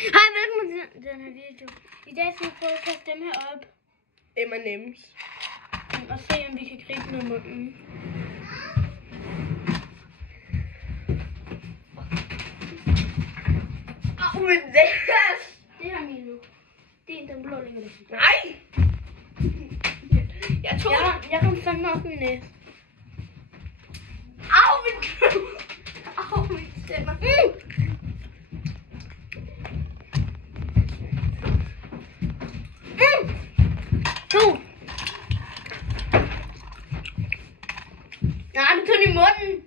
Hej, velkommen til den her video. I dag skal vi prøve at kaste dem her op. M&M's. Og se, om vi kan gribe dem i munden. Men det her, Milo. Det er den blå længere. Nej! Jeg kom fandme op i min næse. Au, min stemmer. Nej, du tog den i munden.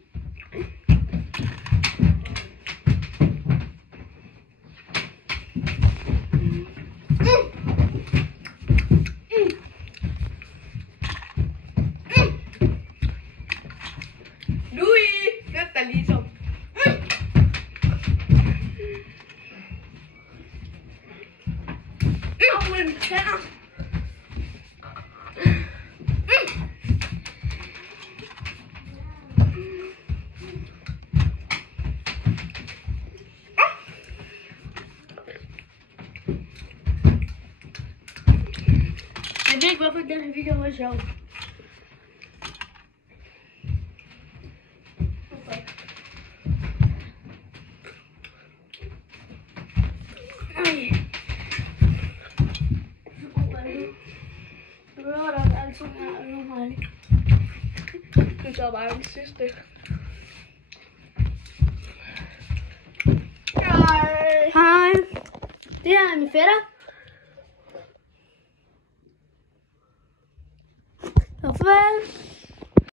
Louis, flyt dig ligesom. Au, min tænder. Jeg ved ikke, hvorfor den her video var sjov. Du tager bare den sidste. Hej. Det her er min fætter. Farvel.